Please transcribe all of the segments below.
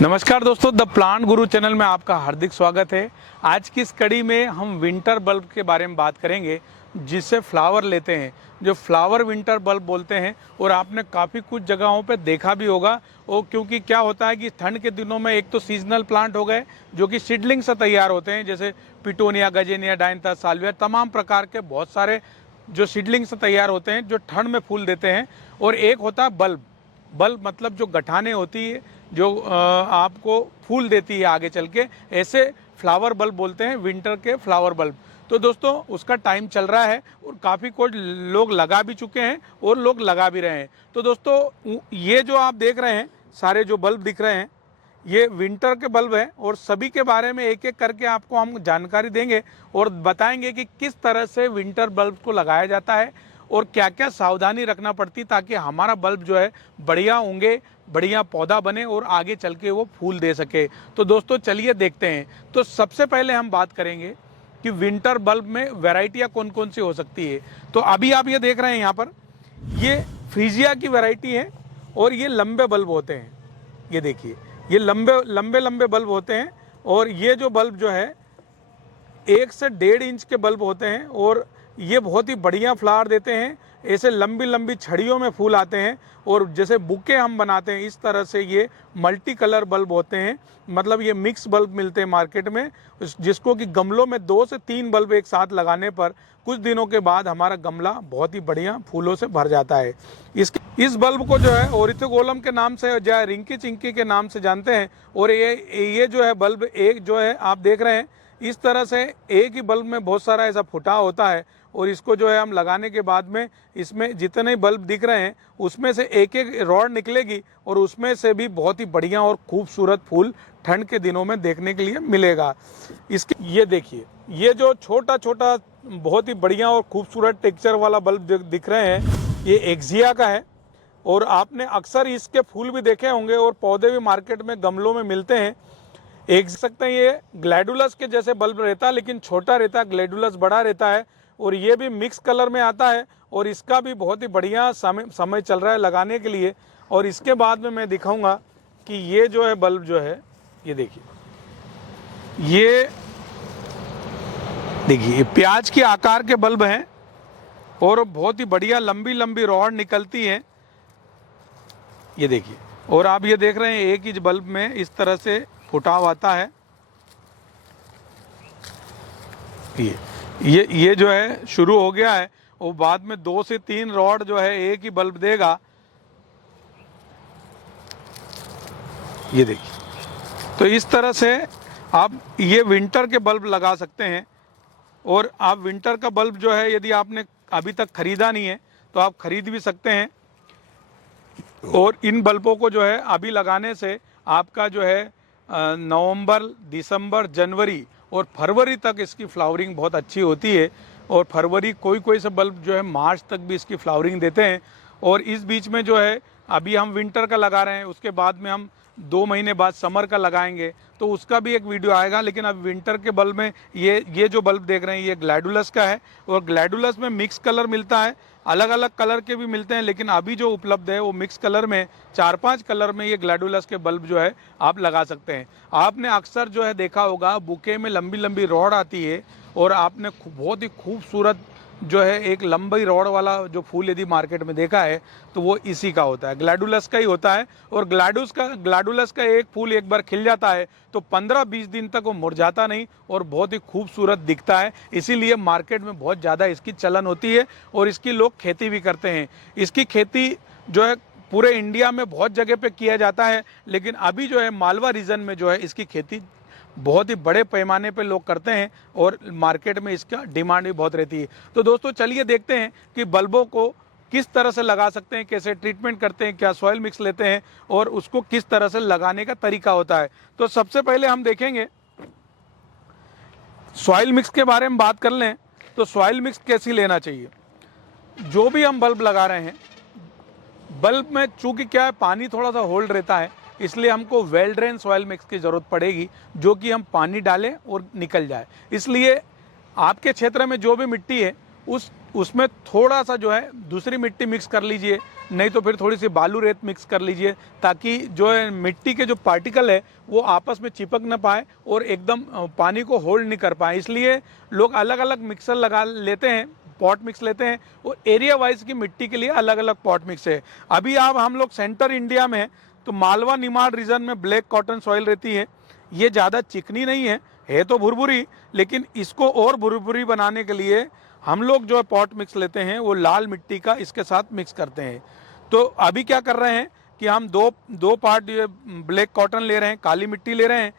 नमस्कार दोस्तों, the plant Guru channel में आपका हार्दिक स्वागत है। आज की इस कड़ी में हम विंटर बल्ब के बारे में बात करेंगे, जिससे फ्लावर लेते हैं, जो फ्लावर विंटर बल्ब बोलते हैं। और आपने काफ़ी कुछ जगहों पे देखा भी होगा। वो क्योंकि क्या होता है कि ठंड के दिनों में एक तो सीजनल प्लांट हो गए जो कि सीडलिंग से तैयार होते हैं, जैसे पिटोनिया, गजेनिया, डायंथस, साल्विया, तमाम प्रकार के बहुत सारे जो सीडलिंग से तैयार होते हैं जो ठंड में फूल देते हैं। और एक होता है बल्ब। बल्ब मतलब जो गठाने होती है जो आपको फूल देती है आगे चल के, ऐसे फ्लावर बल्ब बोलते हैं, विंटर के फ्लावर बल्ब। तो दोस्तों उसका टाइम चल रहा है और काफ़ी कुछ लोग लगा भी चुके हैं और लोग लगा भी रहे हैं। तो दोस्तों ये जो आप देख रहे हैं सारे जो बल्ब दिख रहे हैं ये विंटर के बल्ब हैं और सभी के बारे में एक एक करके आपको हम जानकारी देंगे और बताएंगे कि किस तरह से विंटर बल्ब को लगाया जाता है और क्या क्या सावधानी रखना पड़ती ताकि हमारा बल्ब जो है बढ़िया होंगे, बढ़िया पौधा बने और आगे चल के वो फूल दे सके। तो दोस्तों चलिए देखते हैं। तो सबसे पहले हम बात करेंगे कि विंटर बल्ब में वैरायटियाँ कौन कौन सी हो सकती है। तो अभी आप ये देख रहे हैं यहाँ पर, ये फ्रीजिया की वैरायटी है और ये लंबे बल्ब होते हैं। ये देखिए, ये लंबे बल्ब होते हैं और ये जो बल्ब जो है 1 से 1.5 इंच के बल्ब होते हैं और ये बहुत ही बढ़िया फ्लावर देते हैं। ऐसे लंबी छड़ियों में फूल आते हैं और जैसे बुके हम बनाते हैं इस तरह से ये मल्टी कलर बल्ब होते हैं। मतलब ये मिक्स बल्ब मिलते हैं मार्केट में, जिसको कि गमलों में 2 से 3 बल्ब एक साथ लगाने पर कुछ दिनों के बाद हमारा गमला बहुत ही बढ़िया फूलों से भर जाता है। इस बल्ब को जो है ओरिथोगोलम के नाम से या रिंकी चिंकी के नाम से जानते हैं। और ये जो है बल्ब एक जो है आप देख रहे हैं इस तरह से एक ही बल्ब में बहुत सारा ऐसा फुटाव होता है और इसको जो है हम लगाने के बाद में इसमें जितने बल्ब दिख रहे हैं उसमें से एक एक रॉड निकलेगी और उसमें से भी बहुत ही बढ़िया और खूबसूरत फूल ठंड के दिनों में देखने के लिए मिलेगा। इसके ये देखिए, ये जो छोटा छोटा बहुत ही बढ़िया और खूबसूरत टेक्सचर वाला बल्ब दिख रहे हैं ये एक्जिया का है और आपने अक्सर इसके फूल भी देखे होंगे और पौधे भी मार्केट में गमलों में मिलते हैं। एक सकते हैं ये ग्लैडुलस के जैसे बल्ब रहता है लेकिन छोटा रहता है, ग्लैडुलस बड़ा रहता है और ये भी मिक्स कलर में आता है और इसका भी बहुत ही बढ़िया समय चल रहा है लगाने के लिए। और इसके बाद में मैं दिखाऊंगा कि ये जो है बल्ब जो है ये देखिए, ये देखिए प्याज के आकार के बल्ब हैं और बहुत ही बढ़िया लंबी रॉड निकलती है। ये देखिए, और आप ये देख रहे हैं एक ही बल्ब में इस तरह से फुटाव आता है। ये जो है शुरू हो गया है और बाद में 2 से 3 रॉड जो है एक ही बल्ब देगा। ये देखिए, तो इस तरह से आप ये विंटर के बल्ब लगा सकते हैं। और आप विंटर का बल्ब जो है यदि आपने अभी तक खरीदा नहीं है तो आप खरीद भी सकते हैं। और इन बल्बों को जो है अभी लगाने से आपका जो है नवंबर, दिसंबर, जनवरी और फरवरी तक इसकी फ्लावरिंग बहुत अच्छी होती है। और फरवरी कोई से बल्ब जो है मार्च तक भी इसकी फ्लावरिंग देते हैं। और इस बीच में जो है अभी हम विंटर का लगा रहे हैं, उसके बाद में हम 2 महीने बाद समर का लगाएंगे तो उसका भी एक वीडियो आएगा। लेकिन अब विंटर के बल्ब में ये जो बल्ब देख रहे हैं ये ग्लैडुलस का है और ग्लैडुलस में मिक्स कलर मिलता है, अलग अलग कलर के भी मिलते हैं लेकिन अभी जो उपलब्ध है वो मिक्स कलर में 4-5 कलर में ये ग्लैडुलस के बल्ब जो है आप लगा सकते हैं। आपने अक्सर जो है देखा होगा बुके में लंबी रॉड आती है और आपने बहुत ही खूबसूरत जो है एक लंबी रॉड वाला जो फूल यदि मार्केट में देखा है तो वो इसी का होता है, ग्लैडुलस का ही होता है। और ग्लैडुलस का एक फूल एक बार खिल जाता है तो 15-20 दिन तक वो मुरझाता नहीं और बहुत ही खूबसूरत दिखता है। इसीलिए मार्केट में बहुत ज़्यादा इसकी चलन होती है और इसकी लोग खेती भी करते हैं। इसकी खेती जो है पूरे इंडिया में बहुत जगह पे किया जाता है लेकिन अभी जो है मालवा रीजन में जो है इसकी खेती बहुत ही बड़े पैमाने पे लोग करते हैं और मार्केट में इसका डिमांड भी बहुत रहती है। तो दोस्तों चलिए देखते हैं कि बल्बों को किस तरह से लगा सकते हैं, कैसे ट्रीटमेंट करते हैं, क्या सॉइल मिक्स लेते हैं और उसको किस तरह से लगाने का तरीका होता है। तो सबसे पहले हम देखेंगे सॉइल मिक्स के बारे में बात कर लें तो सॉइल मिक्स कैसी लेना चाहिए। जो भी हम बल्ब लगा रहे हैं, बल्ब में चूंकि क्या है पानी थोड़ा सा होल्ड रहता है इसलिए हमको वेल ड्रेन सॉइल मिक्स की ज़रूरत पड़ेगी जो कि हम पानी डालें और निकल जाए। इसलिए आपके क्षेत्र में जो भी मिट्टी है उस उसमें थोड़ा सा जो है दूसरी मिट्टी मिक्स कर लीजिए, नहीं तो फिर थोड़ी सी बालू रेत मिक्स कर लीजिए, ताकि जो है मिट्टी के जो पार्टिकल है वो आपस में चिपक ना पाए और एकदम पानी को होल्ड नहीं कर पाए। इसलिए लोग अलग अलग मिक्सर लगा लेते हैं, पॉट मिक्स लेते हैं, वो एरिया वाइज की मिट्टी के लिए अलग अलग पॉट मिक्स है। अभी आप हम लोग सेंटर इंडिया में तो मालवा निमाड़ रीजन में ब्लैक कॉटन सॉइल रहती है। ये ज़्यादा चिकनी नहीं है तो भुरभुरी, लेकिन इसको और भुरभुरी बनाने के लिए हम लोग जो है पॉट मिक्स लेते हैं वो लाल मिट्टी का इसके साथ मिक्स करते हैं। तो अभी क्या कर रहे हैं कि हम दो पार्ट ये ब्लैक कॉटन ले रहे हैं, काली मिट्टी ले रहे हैं,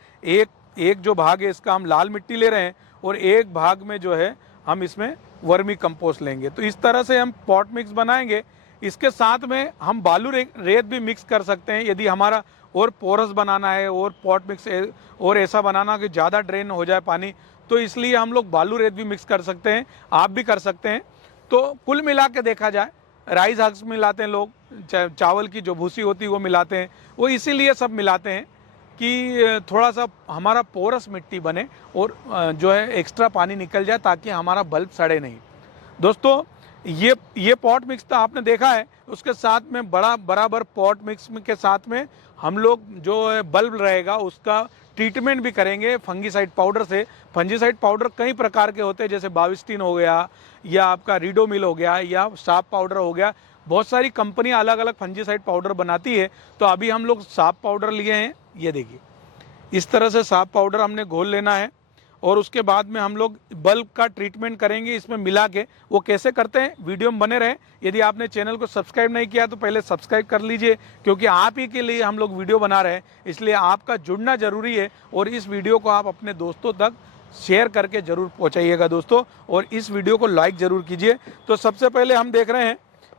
एक जो भाग है इसका हम लाल मिट्टी ले रहे हैं, और एक भाग में जो है हम इसमें वर्मी कंपोस्ट लेंगे। तो इस तरह से हम पॉट मिक्स बनाएंगे। इसके साथ में हम बालू रेत भी मिक्स कर सकते हैं यदि हमारा और पोरस बनाना है और पॉट मिक्स और ऐसा बनाना कि ज़्यादा ड्रेन हो जाए पानी, तो इसलिए हम लोग बालू रेत भी मिक्स कर सकते हैं, आप भी कर सकते हैं। तो कुल मिला के देखा जाए राइस हग्स मिलाते हैं लोग, चावल की जो भूसी होती है वो मिलाते हैं, वो इसीलिए सब मिलाते हैं कि थोड़ा सा हमारा पोरस मिट्टी बने और जो है एक्स्ट्रा पानी निकल जाए ताकि हमारा बल्ब सड़े नहीं। दोस्तों ये पॉट मिक्स तो आपने देखा है, उसके साथ में बराबर पॉट मिक्स के साथ में हम लोग जो बल्ब रहेगा उसका ट्रीटमेंट भी करेंगे फंगीसाइड पाउडर से। फंगीसाइड पाउडर कई प्रकार के होते हैं, जैसे बाविस्टिन हो गया या आपका रीडोमिल हो गया या साफ पाउडर हो गया। बहुत सारी कंपनियां अलग अलग फंगीसाइड पाउडर बनाती है। तो अभी हम लोग साफ पाउडर लिए हैं, ये देखिए इस तरह से साफ पाउडर हमने घोल लेना है और उसके बाद में हम लोग बल्ब का ट्रीटमेंट करेंगे इसमें मिला के। वो कैसे करते हैं वीडियो में बने रहें। यदि आपने चैनल को सब्सक्राइब नहीं किया तो पहले सब्सक्राइब कर लीजिए, क्योंकि आप ही के लिए हम लोग वीडियो बना रहे हैं, इसलिए आपका जुड़ना जरूरी है। और इस वीडियो को आप अपने दोस्तों तक शेयर करके जरूर पहुँचाइएगा दोस्तों, और इस वीडियो को लाइक ज़रूर कीजिए। तो सबसे पहले हम देख रहे हैं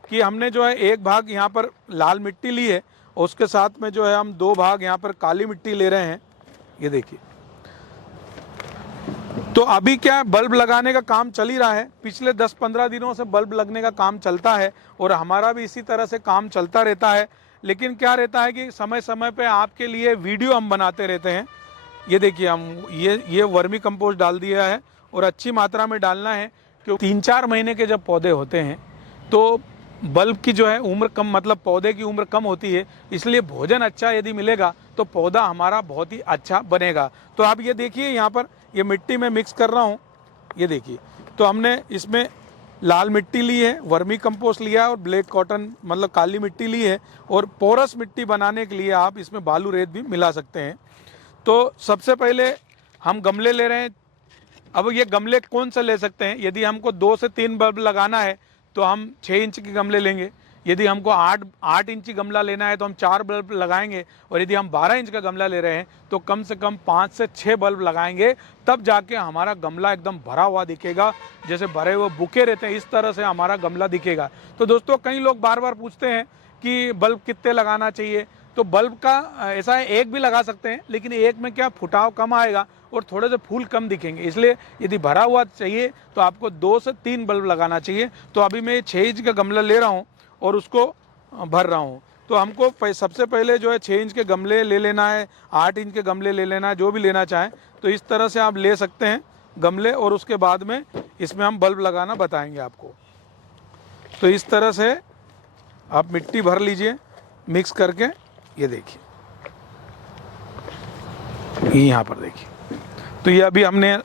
कि हमने जो है एक भाग यहाँ पर लाल मिट्टी ली है और उसके साथ में जो है हम दो भाग यहाँ पर काली मिट्टी ले रहे हैं, ये देखिए। तो अभी क्या है, बल्ब लगाने का काम चल ही रहा है, पिछले 10-15 दिनों से बल्ब लगने का काम चलता है और हमारा भी इसी तरह से काम चलता रहता है। लेकिन क्या रहता है कि समय समय पे आपके लिए वीडियो हम बनाते रहते हैं। ये देखिए हम ये वर्मी कंपोस्ट डाल दिया है और अच्छी मात्रा में डालना है, क्योंकि 3-4 महीने के जब पौधे होते हैं तो बल्ब की जो है उम्र कम, मतलब पौधे की उम्र कम होती है, इसलिए भोजन अच्छा यदि मिलेगा तो पौधा हमारा बहुत ही अच्छा बनेगा। तो आप ये देखिए यहाँ पर ये मिट्टी में मिक्स कर रहा हूँ, ये देखिए। तो हमने इसमें लाल मिट्टी ली है, वर्मी कंपोस्ट लिया है और ब्लैक कॉटन मतलब काली मिट्टी ली है, और पोरस मिट्टी बनाने के लिए आप इसमें बालू रेत भी मिला सकते हैं। तो सबसे पहले हम गमले ले रहे हैं। अब ये गमले कौन सा ले सकते हैं, यदि हमको 2 से 3 बल्ब लगाना है तो हम 6 इंच के गमले लेंगे। यदि हमको 8 इंची गमला लेना है तो हम 4 बल्ब लगाएंगे, और यदि हम 12 इंच का गमला ले रहे हैं तो कम से कम 5 से 6 बल्ब लगाएंगे, तब जाके हमारा गमला एकदम भरा हुआ दिखेगा। जैसे भरे हुए बुके रहते हैं इस तरह से हमारा गमला दिखेगा। तो दोस्तों कई लोग बार बार पूछते हैं कि बल्ब कितने लगाना चाहिए। तो बल्ब का ऐसा है, एक भी लगा सकते हैं, लेकिन एक में क्या फुटाव कम आएगा और थोड़े से फूल कम दिखेंगे। इसलिए यदि भरा हुआ चाहिए तो आपको 2 से 3 बल्ब लगाना चाहिए। तो अभी मैं 6 इंच का गमला ले रहा हूँ और उसको भर रहा हूँ। तो हमको सबसे पहले जो है 6 इंच के गमले ले लेना है, 8 इंच के गमले ले लेना है, जो भी लेना चाहें तो इस तरह से आप ले सकते हैं गमले, और उसके बाद में इसमें हम बल्ब लगाना बताएंगे आपको। तो इस तरह से आप मिट्टी भर लीजिए मिक्स करके, ये देखिए यहाँ पर देखिए। तो ये अभी हमने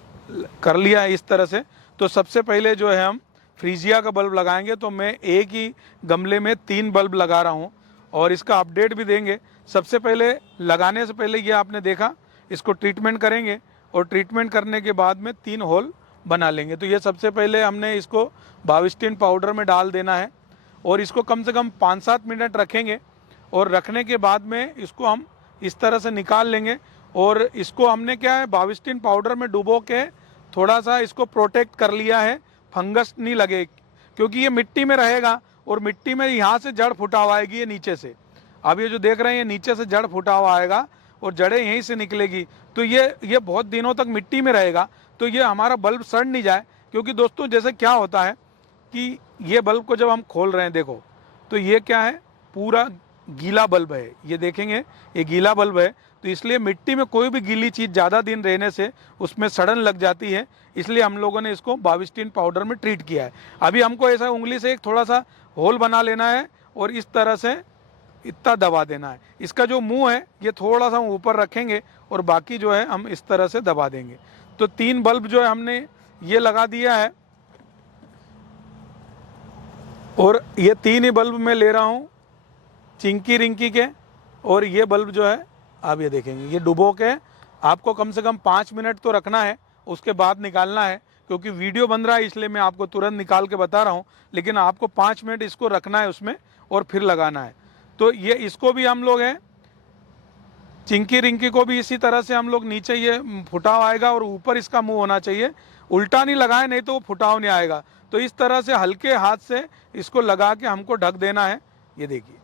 कर लिया है इस तरह से। तो सबसे पहले जो है हम फ्रीजिया का बल्ब लगाएंगे। तो मैं एक ही गमले में 3 बल्ब लगा रहा हूँ और इसका अपडेट भी देंगे। सबसे पहले लगाने से पहले ये आपने देखा, इसको ट्रीटमेंट करेंगे और ट्रीटमेंट करने के बाद में 3 होल बना लेंगे। तो ये सबसे पहले हमने इसको बाविस्टिन पाउडर में डाल देना है और इसको कम से कम 5-7 मिनट रखेंगे, और रखने के बाद में इसको हम इस तरह से निकाल लेंगे। और इसको हमने क्या है, बाविस्टिन पाउडर में डुबो के थोड़ा सा इसको प्रोटेक्ट कर लिया है, फंगस नहीं लगे, क्योंकि ये मिट्टी में रहेगा और मिट्टी में यहाँ से जड़ फुटा हुआ आएगी, ये नीचे से। अब ये जो देख रहे हैं ये नीचे से जड़ फुटा हुआ आएगा और जड़ें यहीं से निकलेगी। तो ये बहुत दिनों तक मिट्टी में रहेगा, तो ये हमारा बल्ब सड़ नहीं जाए। क्योंकि दोस्तों जैसे क्या होता है कि ये बल्ब को जब हम खोल रहे हैं देखो, तो ये क्या है, पूरा गीला बल्ब है, ये देखेंगे ये गीला बल्ब है, तो इसलिए मिट्टी में कोई भी गीली चीज़ ज़्यादा दिन रहने से उसमें सड़न लग जाती है, इसलिए हम लोगों ने इसको बाविस्टिन पाउडर में ट्रीट किया है। अभी हमको ऐसा उंगली से एक थोड़ा सा होल बना लेना है और इस तरह से इतना दबा देना है। इसका जो मुंह है ये थोड़ा सा ऊपर रखेंगे और बाकी जो है हम इस तरह से दबा देंगे। तो 3 बल्ब जो है हमने ये लगा दिया है और ये 3 ही बल्ब मैं ले रहा हूँ चिंकी रिंकी के। और ये बल्ब जो है आप ये देखेंगे ये डुबो के आपको कम से कम 5 मिनट तो रखना है, उसके बाद निकालना है, क्योंकि वीडियो बन रहा है इसलिए मैं आपको तुरंत निकाल के बता रहा हूँ, लेकिन आपको 5 मिनट इसको रखना है उसमें और फिर लगाना है। तो ये इसको भी हम लोग हैं चिंकी रिंकी को भी इसी तरह से हम लोग नीचे ये फुटाव आएगा और ऊपर इसका मुंह होना चाहिए, उल्टा नहीं लगाए नहीं तो वो फुटाव नहीं आएगा। तो इस तरह से हल्के हाथ से इसको लगा के हमको ढक देना है, ये देखिए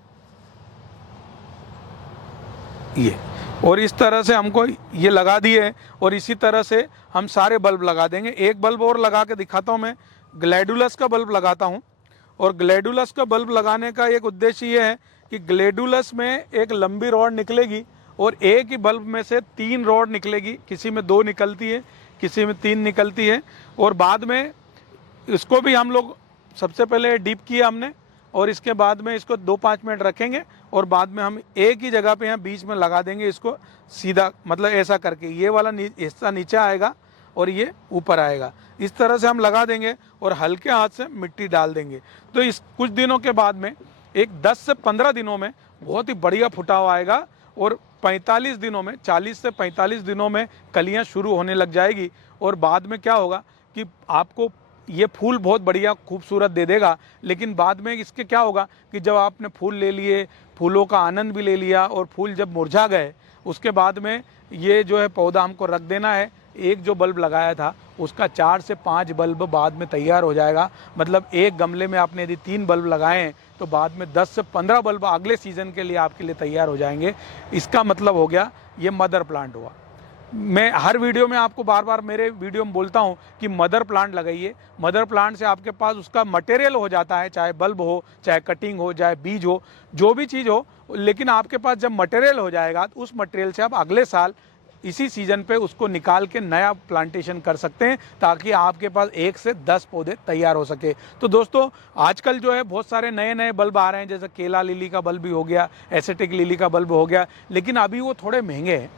ये, और इस तरह से हमको ये लगा दिए और इसी तरह से हम सारे बल्ब लगा देंगे। एक बल्ब और लगा के दिखाता हूँ, मैं ग्लैडुलस का बल्ब लगाता हूँ। और ग्लैडुलस का बल्ब लगाने का एक उद्देश्य ये है कि ग्लैडुलस में एक लंबी रॉड निकलेगी और एक ही बल्ब में से 3 रॉड निकलेगी, किसी में 2 निकलती है, किसी में 3 निकलती है। और बाद में इसको भी हम लोग सबसे पहले डीप किया हमने और इसके बाद में इसको 2-5 मिनट रखेंगे और बाद में हम एक ही जगह पे यहाँ बीच में लगा देंगे इसको सीधा, मतलब ऐसा करके ये वाला हिस्सा नीचे आएगा और ये ऊपर आएगा, इस तरह से हम लगा देंगे और हल्के हाथ से मिट्टी डाल देंगे। तो इस कुछ दिनों के बाद में एक 10 से 15 दिनों में बहुत ही बढ़िया फुटाव आएगा और 45 दिनों में 40 से 45 दिनों में कलियाँ शुरू होने लग जाएगी। और बाद में क्या होगा कि आपको ये फूल बहुत बढ़िया खूबसूरत दे देगा, लेकिन बाद में इसके क्या होगा कि जब आपने फूल ले लिए, फूलों का आनंद भी ले लिया और फूल जब मुरझा गए, उसके बाद में ये जो है पौधा हमको रख देना है। एक जो बल्ब लगाया था उसका 4 से 5 बल्ब बाद में तैयार हो जाएगा, मतलब एक गमले में आपने यदि 3 बल्ब लगाए हैं तो बाद में 10 से 15 बल्ब अगले सीज़न के लिए आपके लिए तैयार हो जाएंगे। इसका मतलब हो गया ये मदर प्लांट हुआ। मैं हर वीडियो में आपको बार बार मेरे वीडियो में बोलता हूं कि मदर प्लांट लगाइए। मदर प्लांट से आपके पास उसका मटेरियल हो जाता है, चाहे बल्ब हो, चाहे कटिंग हो, चाहे बीज हो, जो भी चीज़ हो, लेकिन आपके पास जब मटेरियल हो जाएगा तो उस मटेरियल से आप अगले साल इसी सीज़न पे उसको निकाल के नया प्लांटेशन कर सकते हैं, ताकि आपके पास 1 से 10 पौधे तैयार हो सके। तो दोस्तों आजकल जो है बहुत सारे नए नए बल्ब आ रहे हैं, जैसे केला लिली का बल्ब भी हो गया, एसेटिक लिली का बल्ब हो गया, लेकिन अभी वो थोड़े महंगे हैं।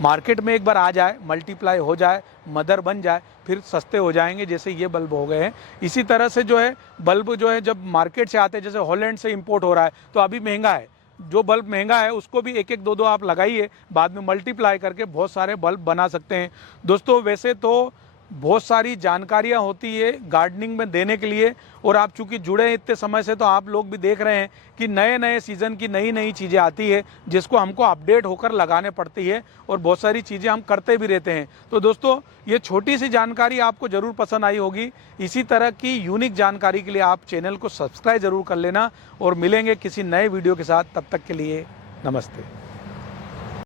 मार्केट में एक बार आ जाए, मल्टीप्लाई हो जाए, मदर बन जाए, फिर सस्ते हो जाएंगे, जैसे ये बल्ब हो गए हैं। इसी तरह से जो है बल्ब जो है जब मार्केट से आते हैं, जैसे हॉलैंड से इंपोर्ट हो रहा है तो अभी महंगा है। जो बल्ब महंगा है उसको भी 1-1, 2-2 आप लगाइए, बाद में मल्टीप्लाई करके बहुत सारे बल्ब बना सकते हैं। दोस्तों वैसे तो बहुत सारी जानकारियाँ होती है गार्डनिंग में देने के लिए, और आप चूँकि जुड़े हैं इतने समय से तो आप लोग भी देख रहे हैं कि नए नए सीज़न की नई नई चीज़ें आती है जिसको हमको अपडेट होकर लगाने पड़ती है, और बहुत सारी चीज़ें हम करते भी रहते हैं। तो दोस्तों ये छोटी सी जानकारी आपको ज़रूर पसंद आई होगी। इसी तरह की यूनिक जानकारी के लिए आप चैनल को सब्सक्राइब ज़रूर कर लेना और मिलेंगे किसी नए वीडियो के साथ। तब तक के लिए नमस्ते।